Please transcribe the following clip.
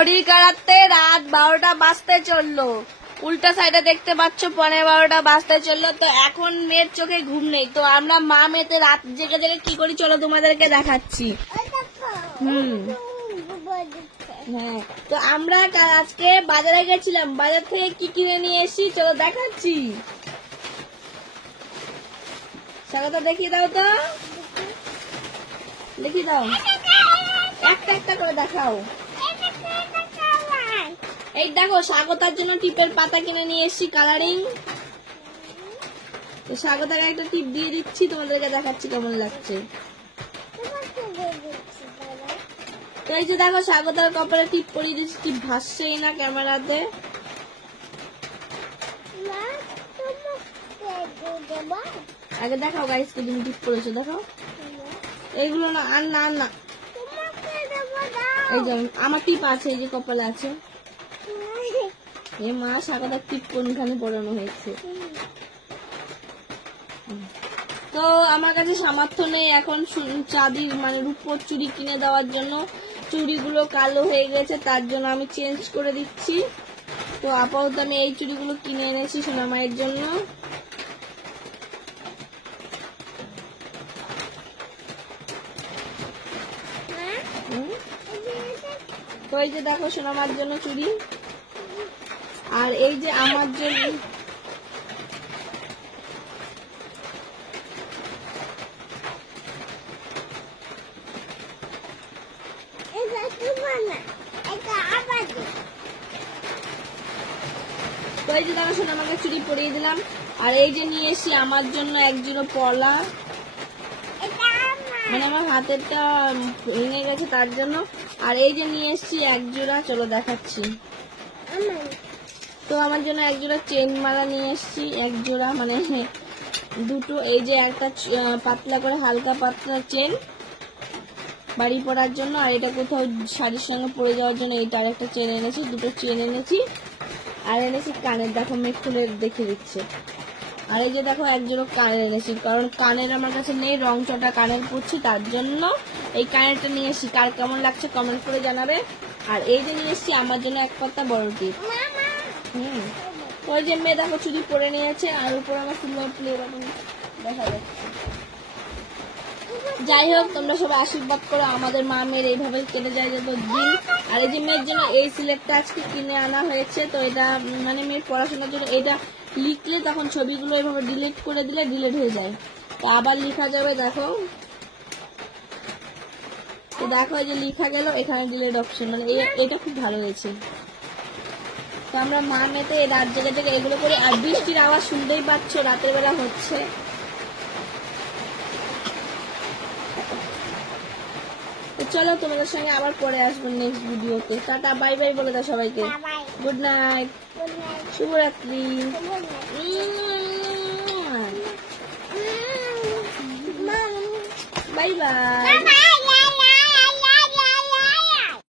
ঘড়ি কাটাতে রাত 12টা বাজতে চললো। উল্টা সাইডে দেখতে পাচ্ছ 12:15 বাজতে চললো। তো এখন মেয়ের চোখে ঘুম নেই, তো আমরা মা মেয়েতে রাত জেগে জেগে কি করি চলো তোমাদেরকে দেখাচ্ছি। হ্যাঁ, তো আমরা আজকে বাজারে গেছিলাম, বাজার থেকে কি কিনে নিয়ে এসেছি চলো দেখাচ্ছি। স্বাগত দেখিয়ে দাও, তো দেখিয়ে দাও, একটা একটা করে দেখাও। এই দেখো স্বাগতার জন্য টিপের পাতা কিনে নিয়ে এসেছি কালারিং। তো স্বাগতাকে একটা টিপ দিয়ে দিচ্ছি, তোমাদেরকে দেখাচ্ছি কেমন লাগছে। তো এই যে দেখো স্বাগতার কপালে টিপ পরিয়ে দিচ্ছি, টিপ ভাসছেই না ক্যামেরাতে। আগে দেখাও গাইসকে তুমি টিপ পরেছো, দেখো। এইগুলো না, আর না না, এই যে আমার টিপ আছে, এই যে কপালে আছে। এ মা, স্বাগতার টিপ কোনখানে পরানো হয়েছে। তো আমার কাছে সামর্থ্য নেই এখন চাঁদির মানে রূপোর চুড়ি কিনে দেওয়ার জন্য। চুড়িগুলো কালো হয়ে গেছে, তার জন্য আমি চেঞ্জ করে দিচ্ছি। তো আপাতত আমি এই চুড়িগুলো কিনে এনেছি সোনা মায়ের জন্য। তো এই যে দেখো সোনা মার জন্য চুড়ি, আর এই যে আমার জন্য তো এই যে দেখো সোনা মাকে চুড়ি পরিয়ে দিলাম। আর এই যে নিয়ে এসছি আমার জন্য এক জোড়া পলা, মানে আমার হাতেরটা ভেঙে গেছে তার জন্য। আর এই যে নিয়ে এসছি এক জোড়া, চলো দেখাচ্ছি। তো আমার জন্য এক জোড়া চেন মালা নিয়ে এসছি, এক জোড়া মানে দুটো। এই যে একটা পাতলা করে হালকা পাতলা চেন বাড়ি পরার জন্য, আর এটা কোথাও শাড়ির সঙ্গে পরে যাওয়ার জন্য এইটা আর একটা চেন এনেছি, দুটো চেন এনেছি। আর এনেছি কানের, দেখো মেঘ খুলে দেখে দিচ্ছে। আর এই যে দেখো এক জোড়া কানের এনেছি, কারণ কানের আমার কাছে নেই, রং চটা কানের পরছি, তার জন্য এই কানেরটা নিয়ে এসছি। কার কেমন লাগছে কমেন্ট করে জানাবে। আর এই যে নিয়ে এসছি আমার জন্য এক পাতা বড় টিপ। ওই যে মেয়ে দেখো চুড়ি পরে নিয়েছে, আর উপরে আমার সিলভার প্লে এরকম দেখা যাচ্ছে। যাই হোক, তোমরা সবাই আশীর্বাদ করো, আমাদের মা মেয়ের এইভাবে কেটে যায় যত দিন। আর এই যে মেয়ের জন্য এই সিলেক্টটা আজকে কিনে আনা হয়েছে। তো এটা মানে মেয়ের পড়াশোনার জন্য, এটা লিখলে তখন ছবিগুলো এইভাবে ডিলিট করে দিলে ডিলিট হয়ে যায়, তো আবার লেখা যাবে। দেখো, তো দেখো এই যে লেখা গেল, এখানে ডিলিট অপশন, মানে এটা খুব ভালো হয়েছে। তো আমরা মা মেয়েতে রাত জেগে জেগে এগুলো করি। আর বৃষ্টির আওয়াজ শুনতেই পাচ্ছ, রাতের বেলা হচ্ছে। তো চলো তোমাদের সঙ্গে আবার পরে আসবো নেক্সট ভিডিওতে। টাটা, বাই বাই বলে দাও সবাইকে। গুড নাইট, শুভরাত্রি, বাই বাই।